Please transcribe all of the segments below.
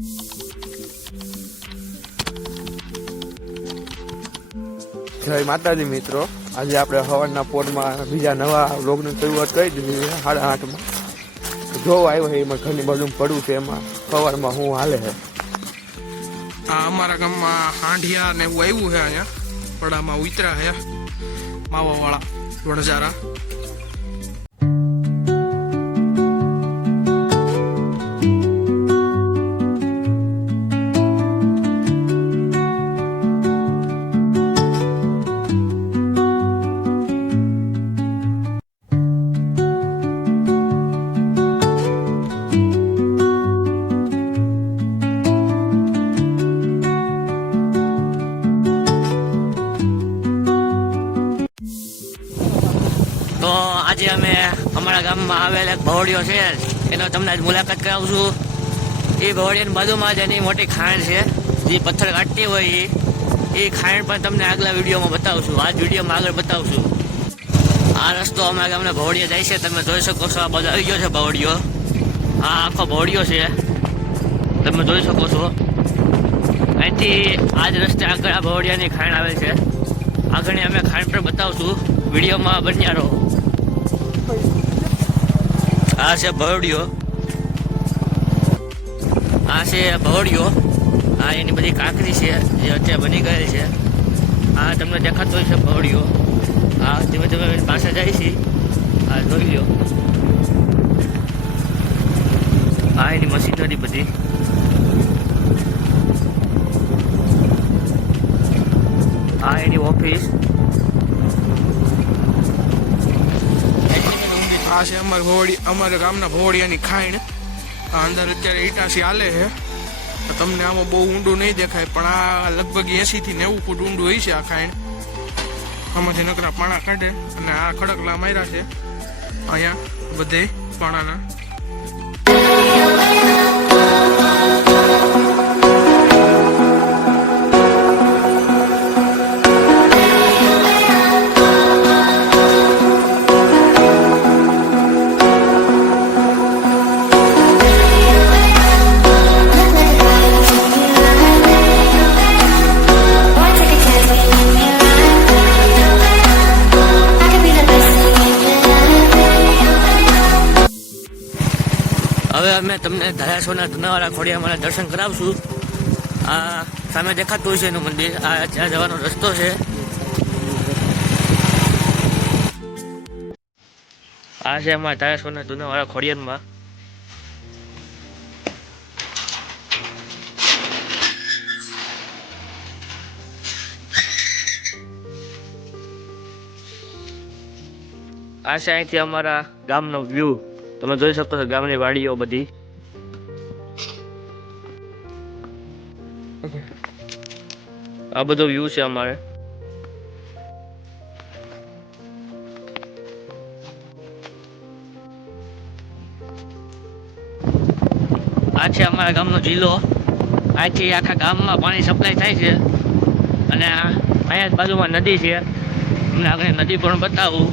જય માતાજી મિત્રો, આજે આપણે સવારના પોરમાં બીજા નવા વ્લોગની શરૂઆત કરી દીધી છે 8:30માં. જો આવ્યો છે એમાં ઘરની બાજુ પડવું છે, એમાં સવારમાં હું હાલે છે. આ અમારા ગામમાં હાંઢિયા ને એવું આવ્યું છે. અહીંયા પડામાં ઉતરા છે માવાવાળા વણઝારા. તો આજે અમે અમારા ગામમાં આવેલ એક ભવડિયો છે એનો તમને આજ મુલાકાત કરાવશું. એ ભવડિયાની બાજુમાં જ એની મોટી ખાણ છે, જે પથ્થર કાઢતી હોય એ ખાણ પણ તમને આગલા વિડીયોમાં બતાવશું. આ વિડીયોમાં આગળ બતાવશું. આ રસ્તો અમારા ગામના ભવડિયા જાય છે, તમે જોઈ શકો છો. આ બાજુ આવી ગયો છે ભવડિયો. આ આખો ભવડિયો છે, તમે જોઈ શકો છો. અહીંથી આ જ રસ્તે આગળ આ ભવડિયાની ખાણ આવે છે. આગળની અમે ખાણ પર બતાવશું, વિડીયોમાં બન્યા રહો. આ છે ભવડિયો, આ છે ભવડિયો. આ એની બધી કાંકરી છે જે અત્યારે બની ગયેલ છે. આ તમને દેખાતો હોય છે ભવડિયો. આ ધીમે ધીમે પાસે જાય છે. આ જોઈ લો, આ એની મશીનરી બધી. આ એની ઓફિસ. આ છે અમારા ગામના ભવડિયાની ખાણ. આ અંદર અત્યારે ઈટાસી હાલે છે. તમને આમાં બહુ ઊંડું નહીં દેખાય, પણ આ લગભગ 80 થી 90 ફૂટ ઊંડું હોય છે આ ખાણ. આમાંથી નકરા પાણા કાઢે અને આ ખડકલા માર્યા છે અહીંયા બધે પાણાના. હવે અમે તમને ધારાસોના ધુનાવાળા ખોડિયામાં દર્શન કરાવશું. આ સામે દેખાતું છે એનું મંદિર. આ ત્યાં જવાનો રસ્તો છે. આ છે અમારા ધારાસોના ધુનાવાળા ખોડિયારમાં. આ છે અહીંથી અમારા ગામનો વ્યૂ. તમે જોઈ શકો છો ગામની વાડીઓ બધી. આ બધો વ્યૂ છે અમારે. આ છે અમારા ગામનો જિલ્લો. આથી આખા ગામમાં પાણી સપ્લાય થાય છે. અને અહીંયા જ બાજુમાં નદી છે. તમને આગળ નદી પણ બતાવું.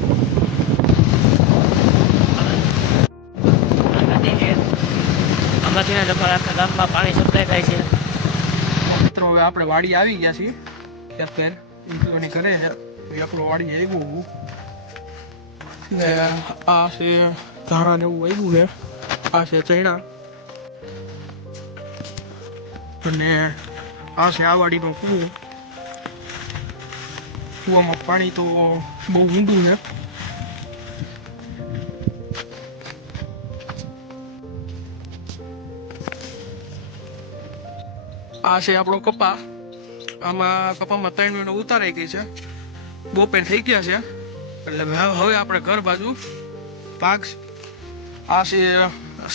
આમાંથી આખા ગામમાં પાણી સપ્લાય થાય છે. મિત્રો હવે આપણે વાડી આવી ગયા છીએ. કેપ્ટન ઇન્ટરવ્યૂ કરે છે. આપણો વાડી આવ્યું ને આ છે ધારા ને એવું આવ્યું છે. આ છે ચૈણા અને આ છે આ વાડીનો કૂવો. કૂવામાં પાણી તો બહુ ઊંડું છે. આ છે આપણો કપા. આમાં કપામાં 3 મહિનો ઉતારાઈ ગઈ છે. બોપેર થઈ ગયા છે, એટલે હવે આપણે ઘર બાજુ પાક. આ છે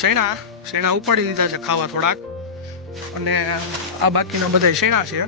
શેણા ઉપાડી દીધા છે ખાવા થોડાક, અને આ બાકીના બધા શેણા છે.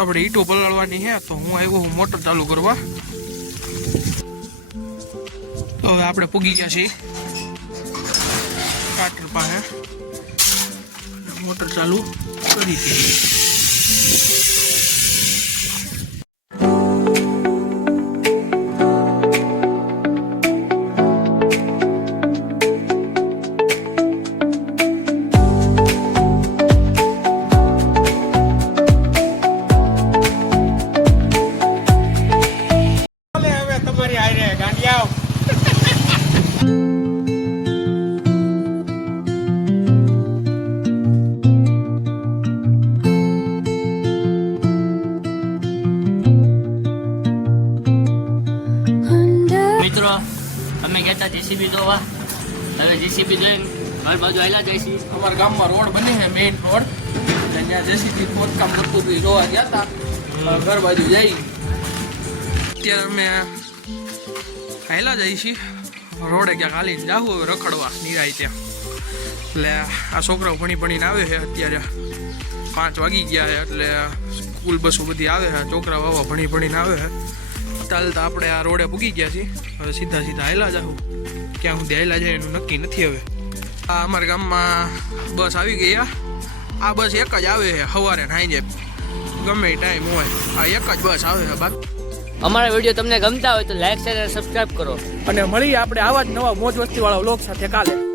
આપણે ઈંટો પલાળવાની છે તો હું આવ્યો હું મોટર ચાલુ કરવા. તો હવે આપણે પૂગી ગયા છીએ કાટર પાસે. મોટર ચાલુ કરી દીધી. મિત્રો અમે ગયા હતા જેસીબી ધોવા. હવે જેસીબી ધોઈને ઘર બાજુ આવેલા જાય છે. અમારા ગામમાં રોડ બને છે મેઇન રોડ. ત્યાં જેસીબી ખોદકામ કરતું હતું જોવા ગયા હતા. ઘર બાજુ જઈ અત્યારે અમે હાયલા જઈએ છીએ રોડે ક્યાંક હાલીને જાવું હવે રખડવા નિરાય ત્યાં. એટલે આ છોકરાઓ ભણીને આવે છે અત્યારે 5 વાગી ગયા છે એટલે સ્કૂલ બસો બધી આવે છે. છોકરાઓ આવા ભણીને આવે છે. ચાલતા આપણે આ રોડે પૂગી ગયા છીએ. હવે સીધા હાયલા જાઉં. ક્યાં સુધી હાયલા જાય એનું નક્કી નથી. હવે આ અમારા ગામમાં બસ આવી ગઈ. આ બસ એક જ આવે છે સવારે સાંજે ગમે ટાઈમ હોય. આ એક જ બસ આવે છે. બાકી અમારા વિડીયો તમને ગમતા હોય તો લાઈક શેર અને સબસ્ક્રાઇબ કરો. અને મળીએ આપણે આવા જ નવા મોજ વસ્તી વાળા વ્લોગ સાથે કાલે.